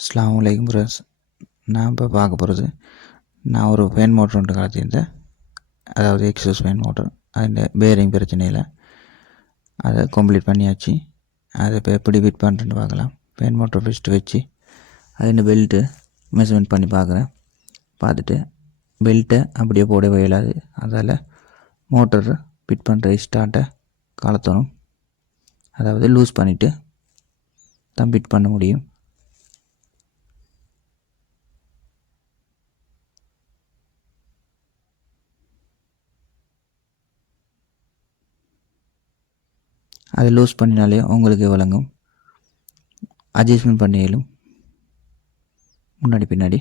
அஸ்ஸலாமு அலைக்கும் பிரதர்ஸ். நான் இப்போ பார்க்க போகிறது, நான் ஒரு ஃபேன் மோட்ரு ஒன்று கலத்தியிருந்தேன். அதாவது எக்ஸாஸ்ட் ஃபேன் மோட்ரு. அதில் பேரிங் பிரச்சனையில் அதை கம்ப்ளீட் பண்ணியாச்சு. அதை இப்போ எப்படி ஃபிட் பண்ணுறேன்னு பார்க்கலாம். ஃபேன் மோட்ரு ஃபஸ்ட்டு வச்சு அதில் பெல்ட்டு மெஷர்மெண்ட் பண்ணி பார்க்குறேன். பார்த்துட்டு பெல்ட்டை அப்படியே போடவே இயலாது. அதால் மோட்டர் ஃபிட் பண்ணுற ஸ்டார்ட்டை கலத்தணும். அதாவது லூஸ் பண்ணிவிட்டு தான் ஃபிட் பண்ண முடியும். அதை லூஸ் பண்ணினாலே உங்களுக்கு விளங்கும். அட்ஜஸ்ட்மெண்ட் பண்ணியாலும் முன்னாடி பின்னாடி.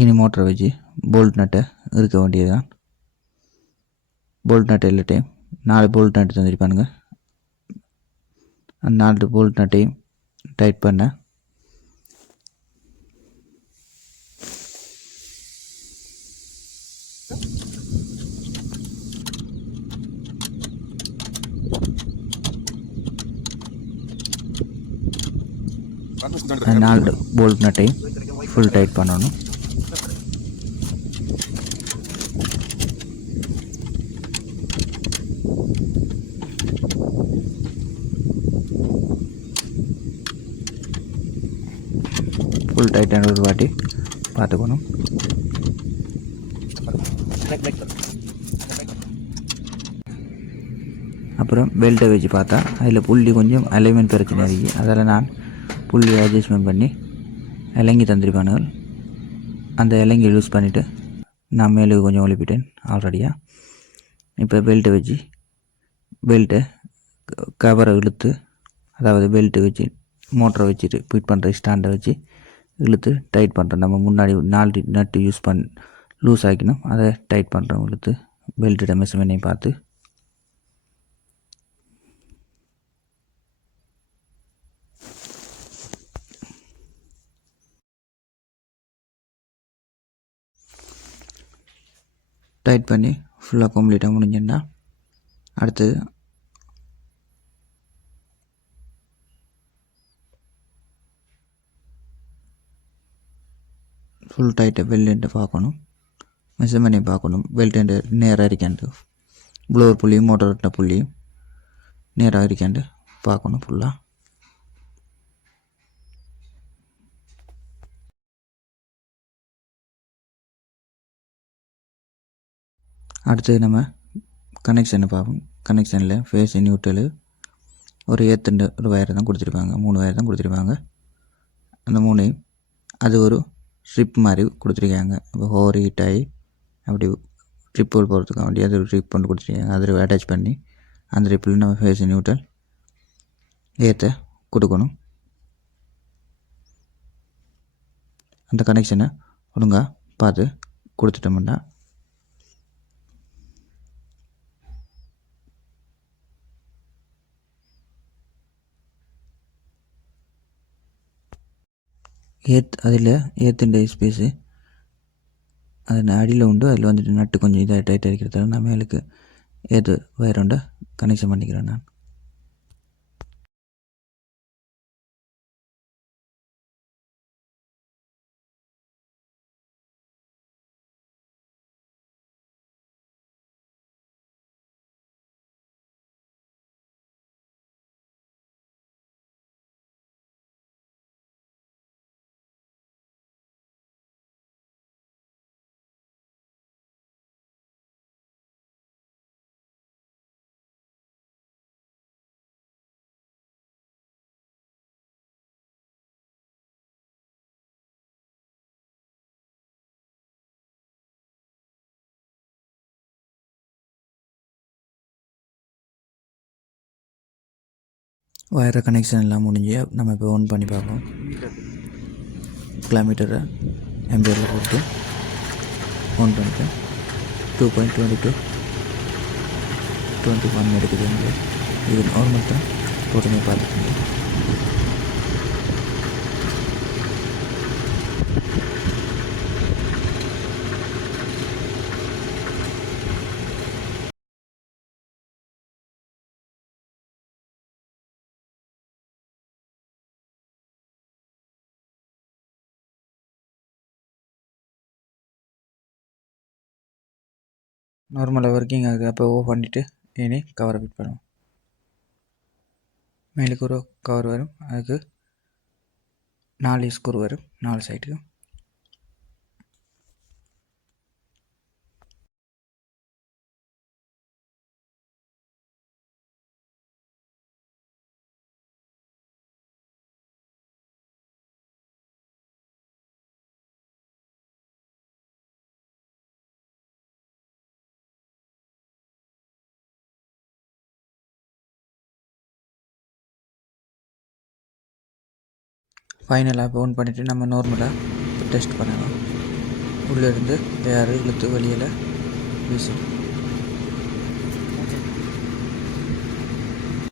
இனி மோட்டரை வச்சு போல்ட் நட்டை இருக்க வேண்டியதுதான். போல்ட் நட்டை இல்லாட்டையும் 4 போல்ட் நட்டு தந்துருப்பானுங்க. அந்த 4 போல்ட் நட்டையும் டைட் பண்ண அந்த 4 போல்ட் நட்டையும் ஃபுல் டைட் பண்ணணும். ஃபுல் டைட்டான ஒரு வாட்டி பார்த்துக்கணும். அப்புறம் பெல்ட்டை வச்சு பார்த்தா அதில் புள்ளி கொஞ்சம் அலைன்மெண்ட் பிரச்சனை இருக்குது. அதில் நான் புள்ளி அட்ஜஸ்ட்மெண்ட் பண்ணி இலங்கி தந்திருப்பானுகள். அந்த இலங்கி யூஸ் பண்ணிவிட்டு நான் மேலுக்கு கொஞ்சம் ஒழிப்பிட்டேன் ஆல்ரெடியாக. இப்போ பெல்ட்டை வச்சு பெல்ட்டை கவரை இழுத்து, அதாவது பெல்ட்டு வச்சு மோட்டரை வச்சுட்டு ஃபிட் பண்ணுற ஸ்டாண்டை வச்சு இழுத்து டைட் பண்ணுறோம். நம்ம முன்னாடி 4 நட்டு லூஸ் ஆக்கினோம். அதை டைட் பண்ணுறோம். இழுத்து பெல்ட்டோட மெஷர்மெண்ட்டையும் பார்த்து டைட் பண்ணி ஃபுல்லாக கம்ப்ளீட்டாக முடிஞ்சுன்னா அடுத்தது ஃபுல் டைட்டை பெல்ட்டு பார்க்கணும். மெஷர்மெண்ட்டையும் பார்க்கணும். பெல்ட்டு நேராக இருக்காண்டு, ப்ளோவர் புள்ளியும் மோட்டர் விட்ட புள்ளியும் நேராக இருக்காண்டு பார்க்கணும் ஃபுல்லாக. அடுத்தது நம்ம கனெக்ஷனை பார்ப்போம். கனெக்ஷனில் ஃபேஸ் நியூட்ரலு ஒரு ஏத்துண்டு ஒரு வயர் தான் கொடுத்துருப்பாங்க. 3 வயர் தான் கொடுத்துருப்பாங்க. அந்த 3 அது ஒரு ட்ரிப் மாதிரி கொடுத்துருக்காங்க. இப்போ ஹோர் ஹீட் ஆகி அப்படி ட்ரிப்புகள் போகிறதுக்காக வேண்டிய அது ஒரு ட்ரிப் பண்ணி கொடுத்துருக்காங்க. அதில் அட்டாச் பண்ணி அந்த ட்ரிப்பில் நம்ம ஃபேஸ் நியூட்ரல் ஏற்ற கொடுக்கணும். அந்த கனெக்ஷனை ஒழுங்காக பார்த்து கொடுத்துட்டோம்னா அதில் ஏற்றுண்ட ஸ்பேஸு அதில் அடியில் உண்டு. அதில் வந்துட்டு நட்டு கொஞ்சம் இதாக டைட்டாக இருக்கிறதால நான் மேலுக்கு ஏற்று வயரோண்ட கனெக்ஷன் பண்ணிக்கிறேன் நான். வயரை கனெக்ஷன் எல்லாம் முடிஞ்சு நம்ம இப்போ ஆன் பண்ணி பார்ப்போம். கிலோமீட்டரை எம்பேரில் போட்டு ஆன் பண்ணிட்டேன். 2.22 21 எடுக்குது. இது நார்மல் தான், பொறுமையாக பார்த்துக்கோங்க. நார்மலாக ஒர்க்கிங் ஆகுது. அப்போ ஓ பண்ணிவிட்டு இனி கவரை ஃபிட் பண்ணுவோம். மேலுக்கு ஒரு கவர் வரும், அதுக்கு 4 ஸ்க்ரூ வரும் 4 சைடுக்கு. ஃபைனலாக ஓன் பண்ணிவிட்டு நம்ம நார்மலாக டெஸ்ட் பண்ணலாம். உள்ளேருந்து ஏர் இழுத்து வெளியில் வீசும்.